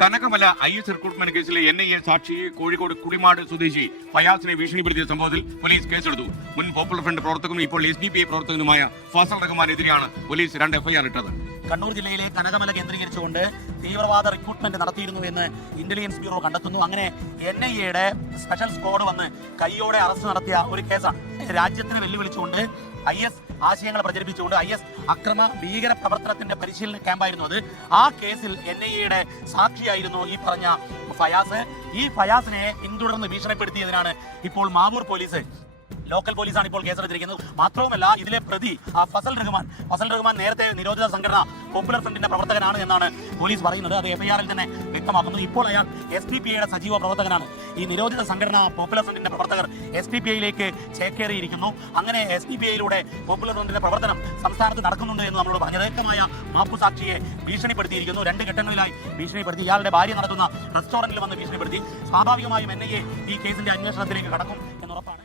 Kanakamala I S recruitment കേസിലെ N I A സാക്ഷി കോഴിക്കോട് കുളിമാട് സ്വദേശി ഫയാസിനെ ഭീഷണിപ്പെടുത്തിയ സംഭവത്തിൽ പോലീസ് കേസെടുത്തു. മുൻ പോപ്പുലർ ഫ്രണ്ട് പ്രവർത്തകനും ഇപ്പോൾ എസ് ഡി പി ഐ പ്രവർത്തകനുമായ ഫസൽ റഹ്മാനെതിരെയാണ് പോലീസ് രണ്ട് എഫ്ഐആർ ഇട്ടത്. കണ്ണൂർ ജില്ലയിലെ കനകമല കേന്ദ്രീകരിച്ചുകൊണ്ട് തീവ്രവാദ റിക്രൂട്ട്മെന്റ് നടത്തിയിരുന്നു എന്ന് ഇന്റലിജൻസ് ബ്യൂറോ കണ്ടെത്തുന്നു. അങ്ങനെ എൻ ഐ എയുടെ സ്പെഷ്യൽ സ്ക്വാഡ് വന്ന് കൈയോടെ അറസ്റ്റ് നടത്തിയ ഒരു കേസാണ്. രാജ്യത്തിന് വെല്ലുവിളിച്ചുകൊണ്ട് ഐ എസ് ആശയങ്ങൾ പ്രചരിപ്പിച്ചുകൊണ്ട് ഐ എസ് അക്രമ ഭീകര പ്രവർത്തനത്തിന്റെ പരിശീലന ക്യാമ്പായിരുന്നു അത്. ആ കേസിൽ എൻ ഐ എയുടെ സാക്ഷിയായിരുന്നു ഈ പറഞ്ഞ ഫയാസ്. ഈ ഫയാസിനെ പിന്തുടർന്ന് ഭീഷണിപ്പെടുത്തിയതിനാണ് ഇപ്പോൾ മാവൂർ പോലീസ് ലോക്കൽ പോലീസാണ് ഇപ്പോൾ കേസെടുത്തിരിക്കുന്നത്. മാത്രവുമല്ല ഇതിലെ പ്രതി ആ ഫസൽ റഹ്മാൻ ഫസൽ റഹ്മാൻ നേരത്തെ നിരോധിത സംഘടന പോപ്പുലർ ഫ്രണ്ടിന്റെ പ്രവർത്തകനാണ് എന്നാണ് പോലീസ് പറയുന്നത്. അത് എഫ്ഐആറിൽ തന്നെ വ്യക്തമാക്കുന്നത് ഇപ്പോൾ അയാൾ എസ് ഡി പി സജീവ പ്രവർത്തകനാണ്. ഈ നിരോധിത സംഘടന പോപ്പുലർ ഫ്രണ്ടിന്റെ പ്രവർത്തകർ എസ് ഡി പി ഐയിലേക്ക് ചേക്കേറിയിരിക്കുന്നു. അങ്ങനെ എസ് ഡി പി ഐയിലൂടെ പോപ്പുലർ ഫ്രണ്ടിന്റെ പ്രവർത്തനം സംസ്ഥാനത്ത് നടക്കുന്നുണ്ട് എന്ന് നമ്മളോട് പറഞ്ഞത്. വ്യക്തമായ മാപ്പുസാക്ഷിയെ ഭീഷണിപ്പെടുത്തിയിരിക്കുന്നു. രണ്ട് ഘട്ടങ്ങളിലായി ഭീഷണിപ്പെടുത്തി. ഇയാളുടെ ഭാര്യ നടത്തുന്ന റെസ്റ്റോറന്റിൽ വന്ന് ഭീഷണിപ്പെടുത്തി. സ്വാഭാവികമായും എൻ ഐ എ ഈ കേസിന്റെ അന്വേഷണത്തിലേക്ക് കടക്കും എന്നുറപ്പാണ്